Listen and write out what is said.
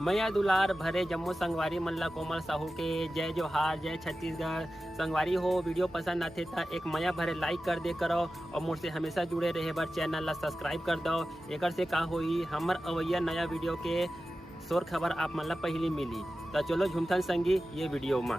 मैया दुलार भरे जम्मू संगवारी मल्ला कोमल साहू के जय जोहार, जय छत्तीसगढ़। संगवारी हो वीडियो पसंद आते तो एक मैया भरे लाइक कर दे करो और मुझसे हमेशा जुड़े रहे बर चैनल ला सब्सक्राइब कर दो। एक से का होई हमर अवैया नया वीडियो के शोर खबर आप मन ला पहली मिली। तो चलो झुमथन संगी ये वीडियो में।